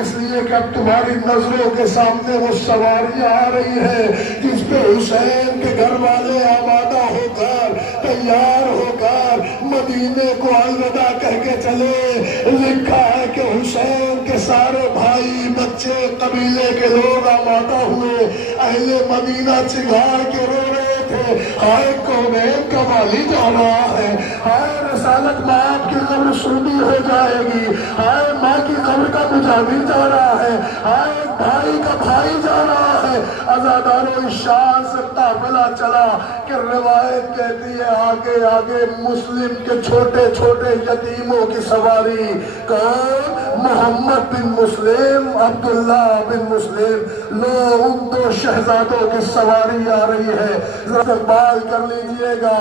اس لیے کہ اب تمہاری نظروں کے سامنے وہ سواری آ رہی ہے جس پہ حسین کے گھر والے آمادہ ہو کر تیار ہو کر مدینے کو الوداع کہہ کے چلے۔ لکھا ہے کہ حسین کے سارے بھائی بچے قبیلے کے لوگ آمادہ ہوئے، اہل مدینہ چگھاڑ کے رو رہے تھے، ہائے کونین کا والی جا رہا ہے، ہائے رسالت ماں کی قبر سونی ہو جائے گی، ہائے ماں کی قبر کا مجاور جا رہا ہے، ہائے بھائی کا بھائی جا رہا ہے۔ عزاداروں شان سے قافلہ چلا کہ روایت کہتی ہے آگے آگے مسلم کے چھوٹے چھوٹے یتیموں کی سواری، کون؟ محمد بن مسلم، عبداللہ بن مسلم، لو ان دو شہزادوں کی سواری آ رہی ہے۔ ذرا استقبال کر لیجئے گا،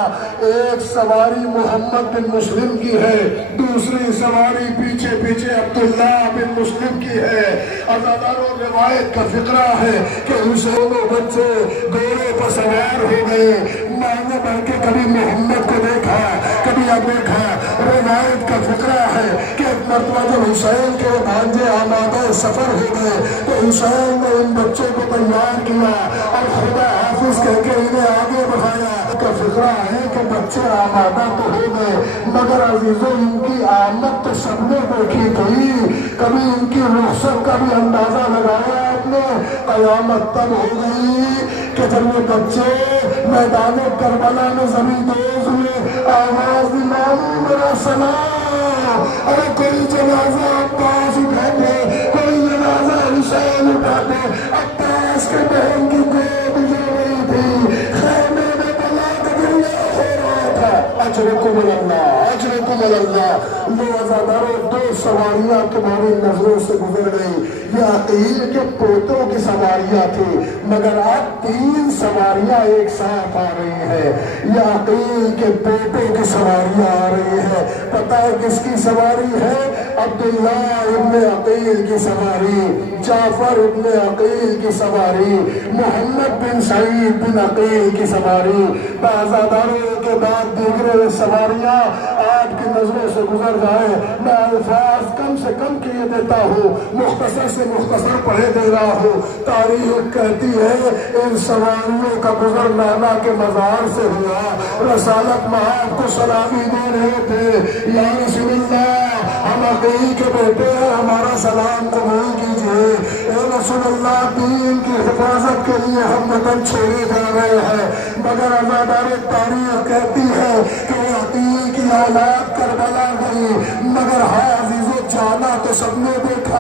ایک سواری محمد بن مسلم کی ہے، دوسری سواری پیچھے پیچھے عبداللہ بن مسلم کی ہے۔ عزاداروں روایت کا فقرہ ہے کہ حسینوں بچے گھوڑے پر سوار ہو گئے، مانگے بن کے کبھی محمد کو دیکھا کبھی اب دیکھا۔ روایت کا فقرہ ہے کہ ایک مرتبہ جب حسین کے بھانجے آمادہ سفر ہو گئے تو حسین نے ان بچوں کو تیار کیا اور خدا حافظ کہہ کے انہیں آگے بڑھایا۔ کا فقرہ ہے کہ بچے آمادہ تو ہو گئے مگر عزیزوں ان کی آمد تو سب نے دیکھی تھی، کبھی ان کی رخصت کا بھی اندازہ لگایا آپ نے؟ قیامت تب ہو گئی کہ جب یہ بچے میدان کربلا میں زمین دوز ہوئے، آواز امام میرا سلام، ارے کوئی جنازہ عباس اٹھاتے، کوئی جنازہ حسین اٹھاتے۔ عباس کے بہن کی گود جو رہی تھی، خیمے میں بلا کا دریا ہو رہا تھا۔ اجرکم اللہ، اجرکم اللہ۔ لو عزاداروں دو سواریاں تمہاری نظروں سے گزر گئی، یہ عقیل کے پوتوں کی سواریاں تھی مگر اب تین سواریاں ایک ساتھ آ رہی ہیں، یہ عقیل کے پوتوں کی سواریاں آ رہی ہے۔ پتہ ہے کس کی سواری ہے؟ عبداللہ ابن عقیل کی سواری، جعفر ابن عقیل کی سواری، محمد بن سعید بن عقیل کی سواری۔ عزاداروں کے بعد دیگر سواریاں آپ کی نظروں سے گزر جائیں، میں الفاظ کم سے کم کیے دیتا ہوں، مختصر سے مختصر پڑھے دے رہا ہوں۔ تاریخ کہتی ہے ان سواریوں کا گزر نانا کے مزار سے ہوا، رسالت مآب کو سلامی دے رہے تھے، یا رسول اللہ ہم عقیل کے بیٹے ہیں، ہمارا سلام قبول کیجئے، اے رسول اللہ دین کی حفاظت کے لیے ہم وطن چھوڑے جا رہے ہیں۔ مگر عزادار تاریخ کہتی ہے کہ وہ عقیل کی اولاد کربلا گئی، مگر ہاں عزیزو جانا تو سب نے دیکھا۔